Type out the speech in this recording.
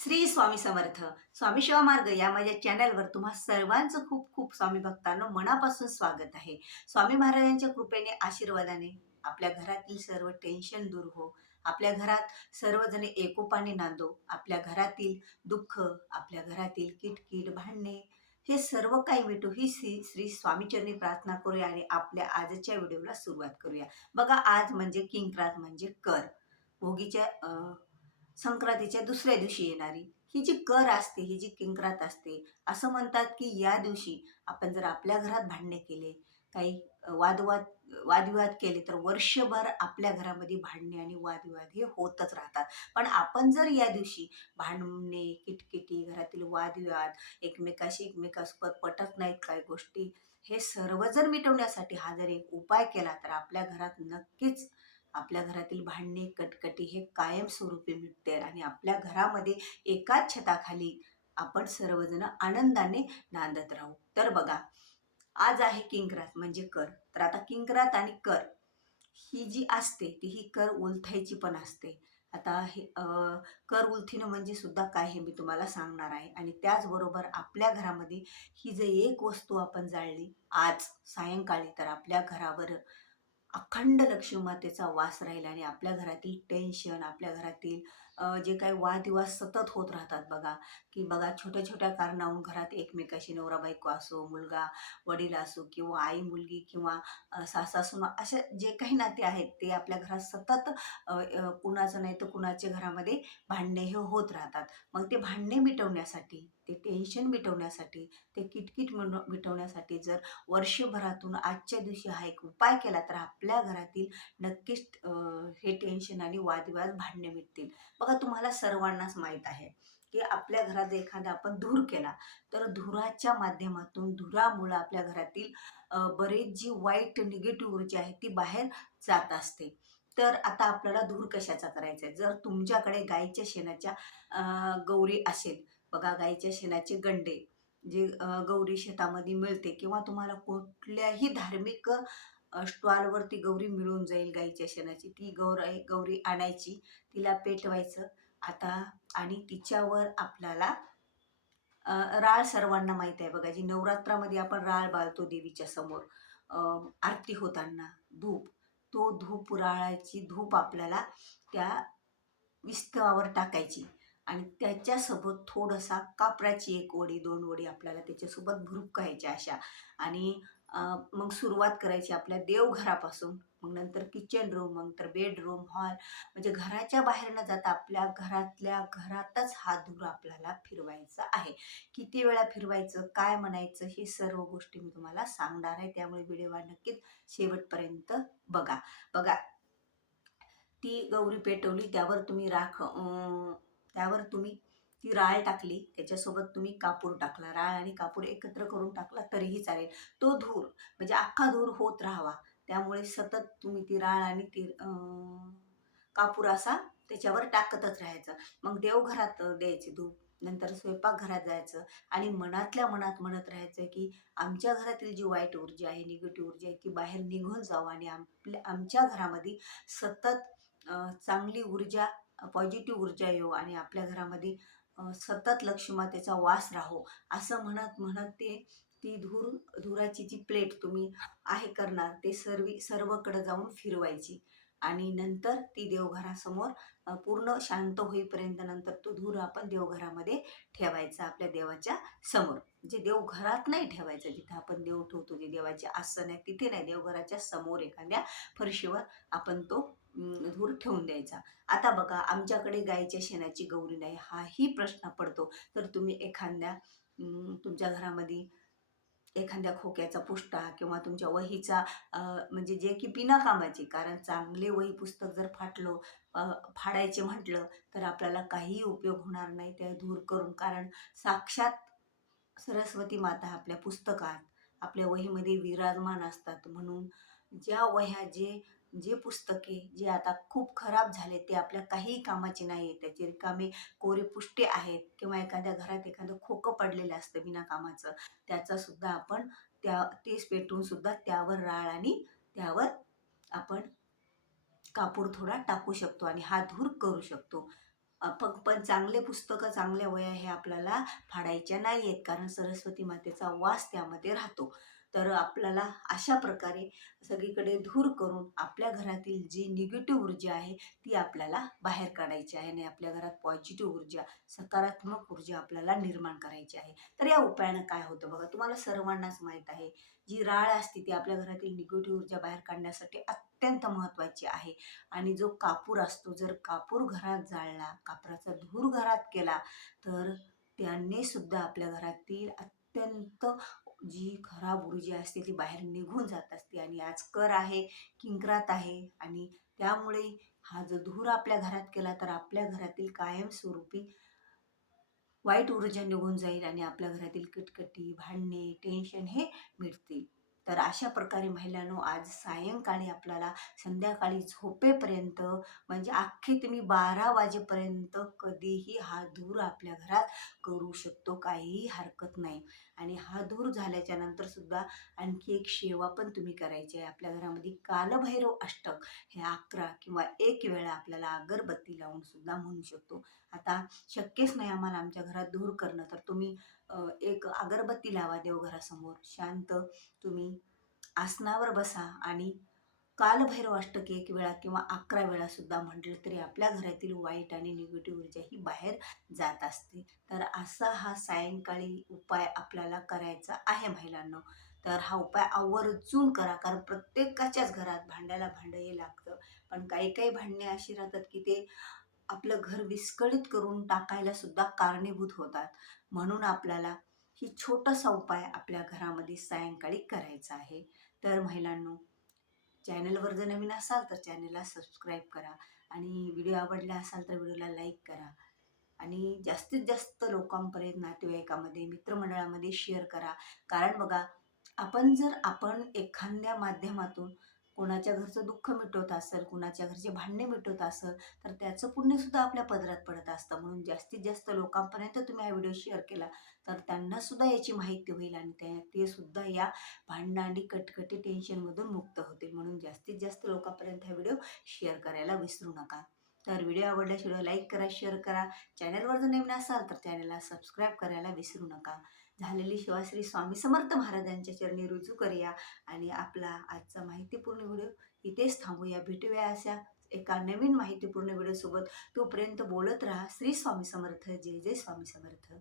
श्री स्वामी समर्थ. स्वामी शिवा मार्ग या माझ्या चॅनलवर तुम्हा सर्वांचं खूप खूप स्वामी भक्तांनो मनापासून स्वागत आहे. स्वामी महाराजांच्या कृपेने आशीर्वादाने आपल्या घरातील सर्व टेन्शन दूर हो, आपल्या घरात सर्वजण एकोपाने नांदो, आपल्या घरातील दुःख, आपल्या घरातील किटकिट भांडणे हे सर्व काही मिटो ही श्री श्री स्वामीचरणी प्रार्थना करूया आणि आपल्या आजच्या व्हिडिओला सुरुवात करूया. बघा, आज म्हणजे किंक्रात म्हणजे कर. भोगीच्या संक्रांतीच्या दुसऱ्या दिवशी येणारी ही जी कर असते, ही जी किंक्रात असते, असं म्हणतात की या दिवशी आपण जर आपल्या घरात भांडणे केले, काही वादवाद वादविवाद केले, तर वर्षभर आपल्या घरामध्ये भांडणे आणि वादविवाद हे होतच राहतात. पण आपण जर या दिवशी भांडणे, किटकिटी, घरातील वादविवाद, एकमेकासोबत पटत नाहीत काही गोष्टी, हे सर्व जर मिटवण्यासाठी हा जर एक उपाय केला, तर आपल्या घरात नक्कीच आपल्या घरातील भांडणे, कटकटी हे कायमस्वरूपी मिटतील आणि आपल्या घरामध्ये एकाच छताखाली आपण सर्वजण आनंदाने नांदत राहू. तर बघा, आज आहे किंक्रात म्हणजे कर. तर आता किंक्रात आणि कर ही जी असते ती ही कर उलथायची पण असते. आता हे कर उलथीनं म्हणजे सुद्धा काय हे मी तुम्हाला सांगणार आहे. आणि त्याचबरोबर आपल्या घरामध्ये ही जे एक वस्तू आपण जाळली आज सायंकाळी, तर आपल्या घरावर अखंड लक्ष्मीमातेचा वास राहील आणि आपल्या घरातील टेन्शन, आपल्या घरातील जे काही वादविवाद सतत होत राहतात बघा, की बघा छोट्या छोट्या कारणावरून घरात एकमेकाशी नवरा बायको असो, मुलगा वडील असो किंवा आई मुलगी किंवा सासा सुना, असे जे काही नाते आहेत ते आपल्या घरात सतत कुणाचं नाही तर कुणाच्या घरामध्ये भांडणे हे होत राहतात. मग ते भांडणे मिटवण्यासाठी, ते टेन्शन मिटवण्यासाठी, ते किटकिट मिटवण्यासाठी जर वर्षभरातून आजच्या दिवशी हा एक उपाय केला, तर आपल्या घरातील नक्कीच हे टेन्शन आणि वादविवाद भांडणे मिटतील. बघा, तुम्हाला सर्वांनाच माहीत आहे की आपल्या घरात एखादा आपण धूर केला, तर धुराच्या माध्यमातून, धुरामुळं आपल्या घरातील बरेच जी वाईट निगेटिव्ह ऊर्जा आहे ती बाहेर जात असते. तर आता आपल्याला धूर कशाचा करायचा आहे? जर तुमच्याकडे गाईच्या शेणाच्या गौरी असेल, बघा गाईच्या शेणाचे गंडे जे गौरी शेतामध्ये मिळते किंवा तुम्हाला कुठल्याही धार्मिक स्टॉलवरती गौरी मिळून जाईल गाईच्या शेणाची, ती गौरी आणायची, तिला पेटवायचं आता. आणि तिच्यावर आपल्याला राळ सर्वांना माहीत आहे बघा, जी नवरात्रामध्ये आपण राळ बाळतो देवीच्या समोर आरती होताना धूप, तो धूप, राळाची धूप आपल्याला त्या विस्तवावर टाकायची आणि त्याच्यासोबत थोडासा कापराची एक वडी, दोन वडी आपल्याला त्याच्यासोबत भुरकायच्या अशा. आणि मग सुरुवात करायची आपल्या देवघरापासून, मग नंतर किचन रूम, मग नंतर बेडरूम, हॉल, म्हणजे घराच्या बाहेर न जाता आपल्या घरातल्या घरातच हा धूर आपल्याला फिरवायचा आहे. किती वेळा फिरवायचं, काय म्हणायचं, हे सर्व गोष्टी मी तुम्हाला सांगणार आहे, त्यामुळे व्हिडिओ नक्कीच शेवटपर्यंत बघा. बघा, ती गौरी पेटवली, त्यावर तुम्ही त्यावर तुम्ही ती राळ टाकली, त्याच्यासोबत तुम्ही कापूर टाकला, राळ आणि कापूर एकत्र करून टाकला तरीही चालेल. तो धूर म्हणजे अख्खा धूर होत राहावा, त्यामुळे सतत तुम्ही ती राळ आणि ती कापूर असा त्याच्यावर टाकतच राहायचं. मग देवघरात द्यायचे धूप, नंतर स्वयंपाकघरात जायचं आणि मनातल्या मनात म्हणत राहायचं की आमच्या घरातील जी वाईट ऊर्जा आहे, निगेटिव्ह ऊर्जा आहे, ती बाहेर निघून जावं आणि आमच्या घरामध्ये सतत चांगली ऊर्जा, पॉझिटिव्ह ऊर्जा येऊ आणि आपल्या घरामध्ये सतत लक्ष्मीमातेचा वास राहो, असं म्हणत म्हणत ती धुराची जी प्लेट तुम्ही आहे करणार, ते सर्वकडे जाऊन फिरवायची आणि नंतर ती देवघरासमोर पूर्ण शांत होईपर्यंत नंतर तो धूर आपण देवघरामध्ये ठेवायचा, आपल्या देवाच्या समोर. जे देवघरात नाही ठेवायचं, जिथं आपण देव ठेवतो, जे देवाचे आसन आहे तिथे नाही, देवघराच्या समोर एखाद्या फरशीवर आपण तो धूर ठेवून द्यायचा. आता बघा, आमच्याकडे गाईच्या शेणाची गौरी नाही, हाही प्रश्न पडतो. तर तुम्ही एखाद्या तुमच्या घरामध्ये एखाद्या खोक्याचा पुष्टा किंवा तुमच्या वहीचा म्हणजे जे की बिनकामाचे, कारण चांगले वही पुस्तक जर फाडायचे म्हटलं तर आपल्याला काहीही उपयोग होणार नाही त्या धूर करून, कारण साक्षात सरस्वती माता आपल्या पुस्तकात, आपल्या वहीमध्ये विराजमान असतात. म्हणून ज्या वह्या, जे जे पुस्तके जे आता खूप खराब झाले, ते आपल्या काही कामाचे नाही आहेत, त्याचे रिकामे कोरे पुष्टे आहेत किंवा एखाद्या घरात एखादं खोकं पडलेलं असतं बिना कामाचं, त्याचा सुद्धा आपण तेच पेटवून सुद्धा त्यावर राळ आणि त्यावर आपण कापूर थोडा टाकू शकतो आणि हा धूर करू शकतो. पण चांगले पुस्तकं, चांगल्या वह्या हे आपल्याला फाडायच्या नाही आहेत, कारण सरस्वती मातेचा वास त्यामध्ये राहतो. तर आपल्याला अशा प्रकारे सगळीकडे धूर करून आपल्या घरातील जी निगेटिव्ह ऊर्जा आहे ती आपल्याला बाहेर काढायची आहे आणि आपल्या घरात पॉझिटिव्ह ऊर्जा, सकारात्मक ऊर्जा आपल्याला निर्माण करायची आहे. तर या उपायानं काय होतं बघा, तुम्हाला सर्वांनाच माहीत आहे, जी राळ असते ती आपल्या घरातील निगेटिव्ह ऊर्जा बाहेर काढण्यासाठी अत्यंत महत्त्वाची आहे. आणि जो कापूर असतो, जर कापूर घरात जाळला, कापराचा धूर घरात केला, तर त्याने सुद्धा आपल्या घरातील अत्यंत जी खराब ऊर्जा असते ती बाहेर निघून जात असते. आणि आज कर आहे, किंक्रात आहे आणि त्यामुळे हा जो धूर आपल्या घरात केला तर आपल्या घरातील कायमस्वरूपी वाईट ऊर्जा निघून जाईल आणि आपल्या घरातील किटकिटी, भांडणे, टेन्शन हे मिटतील. तर अशा प्रकारे महिलांनो, आज सायंकाळी आपल्याला संध्याकाळी झोपेपर्यंत म्हणजे अख्खे तुम्ही 12 वाजेपर्यंत कधीही हा धूर आपल्या घरात करू शकतो, काहीही हरकत नाही. आणि हा धूर झाल्याच्या नंतर सुद्धा आणखी एक सेवा पण तुम्ही करायची आहे. आपल्या घरामध्ये कालभैरव अष्टक हे 11 किंवा 1 वेळा आपल्याला अगरबत्ती लावून सुद्धा म्हणू शकतो. आता शक्यच नाही आम्हाला आमच्या घरात धूर करणं, तर तुम्ही एक अगरबत्ती लावा देवघरासमोर. शांत तुम्ही आसनावर बसा आणि कालभैरव अष्टक 1 वेळा किंवा 11 वेळा सुद्धा म्हटलं तरी आपल्या घरातील वाईट आणि निगेटिव्ह ऊर्जा ही बाहेर जात असते. तर असा हा सायंकाळी उपाय आपल्याला करायचा आहे महिलांनो. तर हा उपाय आवर्जून करा, कारण प्रत्येकाच्याच घरात भांड्याला भांडं हे लागतं. पण काही काही भांडणे अशी राहतात की ते आपलं घर विस्कळीत करून टाकायला सुद्धा कारणीभूत होतात. म्हणून आपल्याला ही छोटासा उपाय आपल्या घरामध्ये सायंकाळी करायचा आहे. तर महिलांनो, चॅनलवर जर नवीन असाल तर चॅनलला सबस्क्राईब करा आणि व्हिडिओ आवडला असाल तर व्हिडिओला लाईक करा आणि जास्तीत जास्त लोकांपर्यंत, नातेवाईकामध्ये, मित्रमंडळामध्ये शेअर करा. कारण बघा, आपण एखाद्या माध्यमातून कोणाच्या घरचं दुःख मिटवत असेल, कुणाच्या घरचे भांडणे मिटवत असेल, तर त्याचं पुण्यसुद्धा आपल्या पदरात पडत असतं. म्हणून जास्तीत जास्त लोकांपर्यंत तुम्ही हा व्हिडिओ शेअर केला तर त्यांनासुद्धा याची माहिती होईल आणि ते सुद्धा या भांडणं आणि कटकटी टेन्शनमधून मुक्त होतील. म्हणून जास्तीत जास्त लोकांपर्यंत हा व्हिडिओ शेअर करायला विसरू नका. तर व्हिडिओ आवडल्यास व्हिडिओ लाईक करा, शेअर करा. चॅनलवर जर नवीन असाल तर चॅनलला सबस्क्राईब करायला विसरू नका. झालेली सेवा श्री स्वामी समर्थ महाराजांच्या चरणी रुजू करूया आणि आपला आजचा माहितीपूर्ण व्हिडिओ इथेच थांबूया. भेटूया अशा एका नवीन माहितीपूर्ण व्हिडिओसोबत. तोपर्यंत बोलत राहा. श्री स्वामी समर्थ. जय जय स्वामी समर्थ.